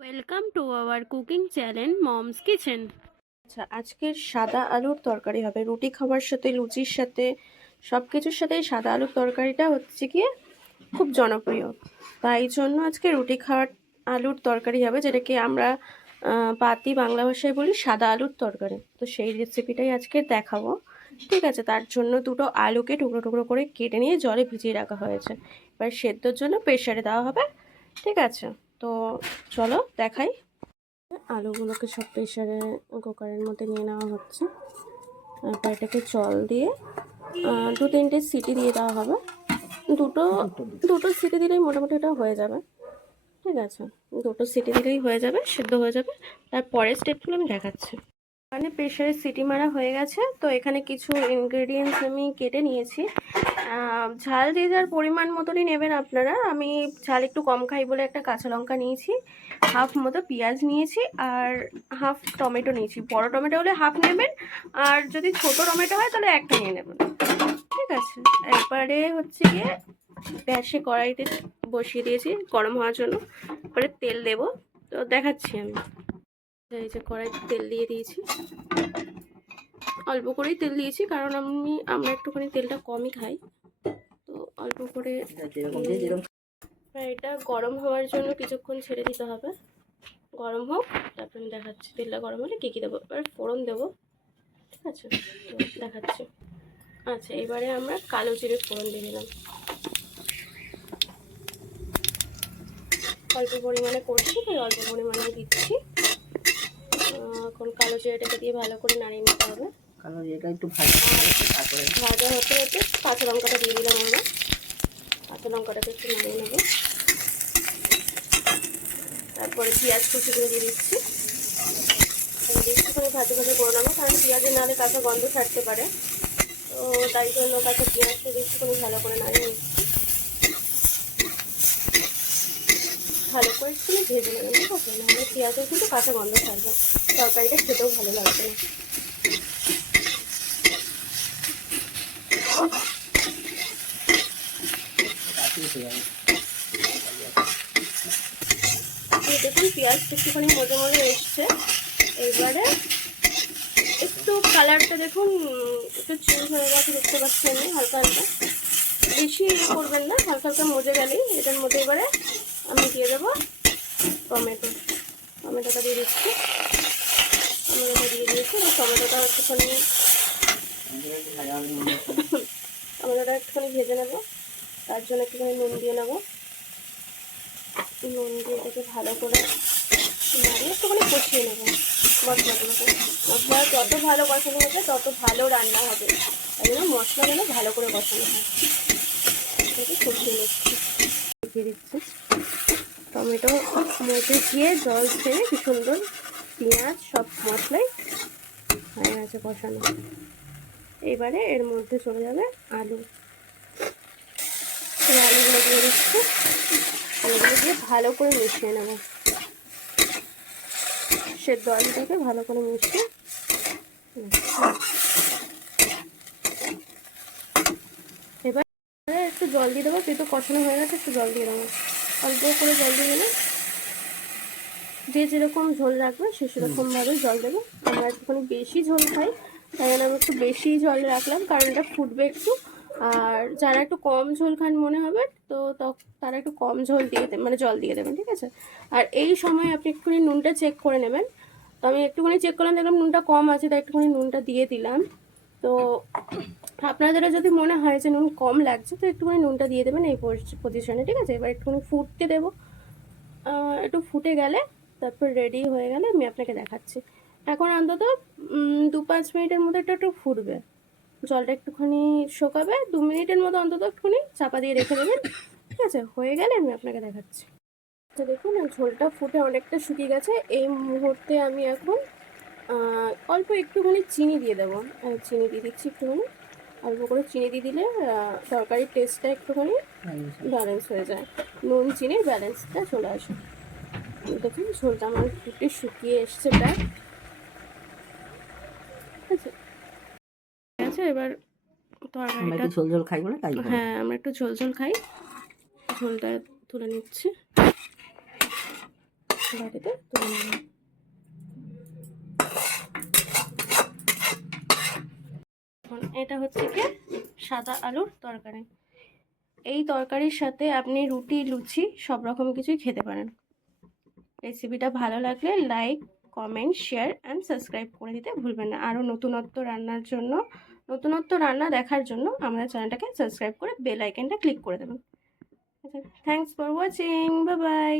Welcome to our cooking channel moms kitchen. আচ্ছা, আজকের সাদা আলুর তরকারি হবে রুটি খাবার সাথে, লুচির সাথে, সব কিছুর সাথেই সাদা আলুর তরকারিটা হচ্ছে গিয়ে খুব জনপ্রিয়। তাই জন্য আজকে রুটি খাওয়ার আলুর তরকারি হবে, যেটাকে আমরা পাতি বাংলা ভাষায় বলি সাদা আলুর তরকারি। তো সেই রেসিপিটাই আজকে দেখাবো। ঠিক আছে, তার জন্য দুটো আলুকে টুকরো টুকরো করে কেটে নিয়ে জলে ভিজিয়ে রাখা হয়েছে। এবার সেদ্ধর জন্য প্রেসারে দেওয়া হবে। ঠিক আছে, তো চলো দেখাই। আলুগুলোকে সব প্রেসারে কুকারের মধ্যে নিয়ে নেওয়া হচ্ছে। তারপর এটাকে জল দিয়ে 2-3টে সিটি দিয়ে দেওয়া হবে। দুটো দুটো সিটি দিলেই মোটামুটি এটা হয়ে যাবে। ঠিক আছে, দুটো সিটি দিলেই হয়ে যাবে, সেদ্ধ হয়ে যাবে। তারপরের স্টেপগুলো আমি দেখাচ্ছি। মানে প্রেসারে সিটি মারা হয়ে গেছে, তো এখানে কিছু ইনগ্রেডিয়েন্টস আমি কেটে নিয়েছি। ঝাল যে যার পরিমাণ মতনই নেবেন আপনারা। আমি ঝাল একটু কম খাই বলে একটা কাঁচা লঙ্কা নিয়েছি, হাফ মতো পেঁয়াজ নিয়েছি, আর হাফ টমেটো নিয়েছি। বড় টমেটো হলে হাফ নেবেন, আর যদি ছোট টমেটো হয় তাহলে একটা নিয়ে নেবেন। ঠিক আছে, এবারে হচ্ছে গিয়ে গ্যাসে কড়াইতে বসিয়ে দিয়েছি গরম হওয়ার জন্য। এবারে তেল দেবো, তো দেখাচ্ছি আমি। এই যে কড়াইতে তেল দিয়ে দিয়েছি, অল্প করেই তেল দিয়েছি কারণ আমরা একটুখানি তেলটা কমই খাই, তো অল্প করে। এটা গরম হওয়ার জন্য কিছুক্ষণ ছেড়ে দিতে হবে, গরম হোক, তারপর আমি দেখাচ্ছি তেলটা গরম হলে কী কী দেবো। এবার ফোড়ন দেবো। ঠিক আছে, তো দেখাচ্ছি। আচ্ছা, এবারে আমরা কালো জিরে ফোড়ন দিয়ে দিলাম, অল্প পরিমাণে করছি তাই অল্প পরিমাণে দিচ্ছি। এখন কালো জিরাটাকে দিয়ে ভালো করে নাড়িয়ে নিতে হবে। কালো জিরাটা একটু ভাজা হতে হতে কাঁচা লঙ্কাটা দিয়ে দিলাম আমরা। কাঁচা লঙ্কাটাকে একটু নাড়িয়ে নেব। তারপরে পেঁয়াজ কুচিগুলো দিয়ে দিচ্ছি। একটুখানি ভাজা ভাজা করে নেবো, কারণ পেঁয়াজের নালে কাঁচা গন্ধ ছাড়তে পারে, তো তাই জন্য কাঁচা পেঁয়াজটা একটুখানি ভালো করে নাড়িয়ে নিচ্ছি। ভালো করে একটুখানি ভেজে নেবেন। ঠিক আছে, নাহলে পেঁয়াজের কিন্তু কাঁচা গন্ধ ছাড়বে, তরকারিটা খেতেও ভালো লাগবে না। দেখুন পেঁয়াজ একটুখানি মজে মজে এসছে। এবারে একটু কালারটা দেখুন একটু চেঞ্জ হয়ে গেছে, দেখতে পাচ্ছেন হালকা হালকা। বেশি করবেন না, হালকা হালকা মজে গেলেই এটার মধ্যে এবারে আমি দিয়ে দেবো টমেটোটা দিয়ে দিচ্ছি। টমেটোটা দিয়ে দিয়েছি, এবার টমেটোটা একটুখানি ভেজে নেবো। তার জন্য একটুখানি নুন দিয়ে নেবো। নুন দিয়ে এটাকে ভালো করে নাড়িয়ে একটুখানি কষিয়ে নেবো মশলাগুলোকে। মশলা যত ভালো কষানো হবে তত ভালো রান্না হবে, তাই জন্য মশলাগুলো ভালো করে কষানো হয়। এটাকে কষিয়ে নিচ্ছি, দিয়ে দিচ্ছি। টমেটো মধ্যে দিয়ে জল ছেড়ে কি সুন্দর পেঁয়াজ সব মশলাই হয়ে গেছে কষানো। এবারে এর মধ্যে চলে যাবে আলু। আলুগুলো দিয়ে দিচ্ছি, আলুগুলো দিয়ে ভালো করে মিশিয়ে নেব। সেদ্ধ আলুটাকে ভালো করে মিশিয়ে এবার একটু জল দিয়ে দেবো। যেহেতু কষানো হয়ে গেছে একটু জল দিয়ে দেবো, অল্প করে জল দিয়ে দিলে যে যেরকম ঝোল রাখবে সে সেরকমভাবেই জল দেবে। আমরা একটুখানি বেশি ঝোল খাই, তাই জন্য আমি একটু বেশি জল রাখলাম, কারণ এটা ফুটবে একটু। আর যারা একটু কম ঝোল খান মনে হবে, তো তারা একটু কম ঝোল দিয়ে মানে জল দিয়ে দেবেন। ঠিক আছে, আর এই সময় আপনি একটুখানি নুনটা চেক করে নেবেন। তো আমি একটুখানি চেক করলাম, দেখলাম নুনটা কম আছে, তাই একটুখানি নুনটা দিয়ে দিলাম। তো আপনাদের যদি মনে হয় যে নুন কম লাগছে তো একটুখানি নুনটা দিয়ে দেবেন এই পজিশনে। ঠিক আছে, এবার একটুখানি ফুটতে দেবো। একটু ফুটে গেলে তারপর রেডি হয়ে গেলে আমি আপনাকে দেখাচ্ছি। এখন অন্তত 2-5 মিনিটের মতো একটু ফুটবে, জলটা একটুখানি শুকাবে। 2 মিনিটের মতো অন্তত একটুখানি চাপা দিয়ে রেখে দেবেন। ঠিক আছে, হয়ে গেলে আমি আপনাকে দেখাচ্ছি। তো দেখুন ঝোলটা ফুটে অনেকটা শুকিয়ে গেছে। এই মুহূর্তে আমি এখন অল্প একটুখানি চিনি দিয়ে দেবো। চিনি দিয়ে দিচ্ছি একটুখানি, অল্প করে চিনি দিয়ে দিলে তরকারির টেস্টটা একটুখানি ব্যালেন্স হয়ে যায়, নুন চিনির ব্যালেন্সটা চলে আসে। দেখুন ঝোলটা আমার ফুটে শুকিয়ে এসছে প্রায়। ঠিক আছে, এবার তরকারিটা ঝোল ঝোল খাই বলে তাই। হ্যাঁ, আমরা একটু ঝোল ঝোল খাই। ঝোলটা তুলে নিচ্ছি। বাটিতে তুলে নেব। এটা হচ্ছে কি সাদা আলুর তরকারি। এই তরকারির সাথে আপনি রুটি, লুচি সব রকম কিছুই খেতে পারেন। রেসিপিটা ভালো লাগলে like, comment, share and subscribe করে দিতে ভুলবেন না। আরও নতুনত্ব রান্না দেখার জন্য আমাদের চ্যানেলটাকে সাবস্ক্রাইব করে বেল আইকনটা ক্লিক করে দেবেন। আচ্ছা, thanks for watching, bye bye.